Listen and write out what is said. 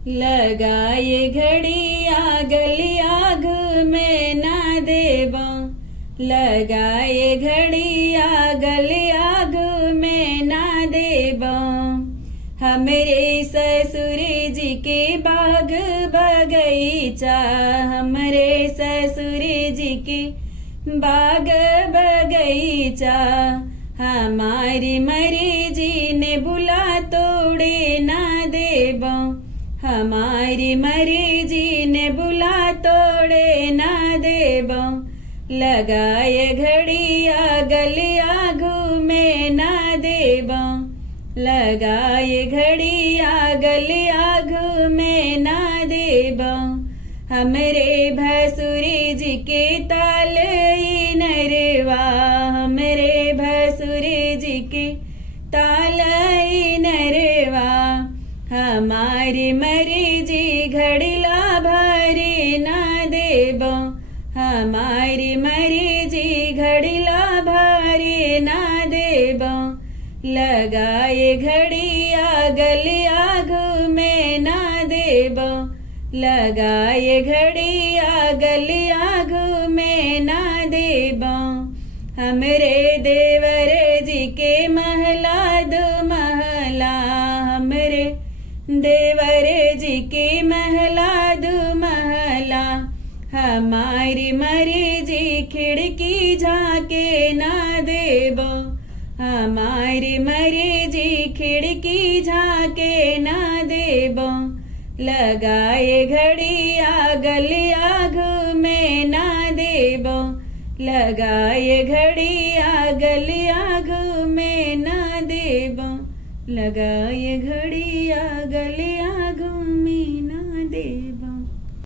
लगाए घड़िया गलिया घूमे ना देबो, लगाए घड़िया गलिया घूमे ना देबो। हमरे ससुर जी के बाग बगीचा, हमरे ससुर जी के बाग बगीचा। हमारी मर्जी ने बुला तोड़े ना देबो, हमारी मर्जी ने बुला तोड़े ना देबो। लगाए घड़िया गलिया घूमे ना देबो, लगाए घड़िया गलिया घूमे ना देबो। हमरे भसुरी जी के ताल नरवा, हमरे भसुरी जी के ताल नरवा। हमारी मर्जी घड़िला भरे ना देबो, हमारी मर्जी घड़िला भरे ना देबो। लगाए घड़िया गलिया घूमे ना देबो, लगाए घड़िया गलिया घूमे ना देबो। हमरे देवर जी के महला दो महला, हमरे देवर जी के महला दो महला। हमारी मर्जी खिड़की झाके ना देबो, हमारी मर्जी खिड़की झाके ना देबो। लगाए घड़िया गलिया घूमे ना देबो, लगाए घड़िया गलिया घूमे ना देबो, लगाए घड़िया गलिया घूमे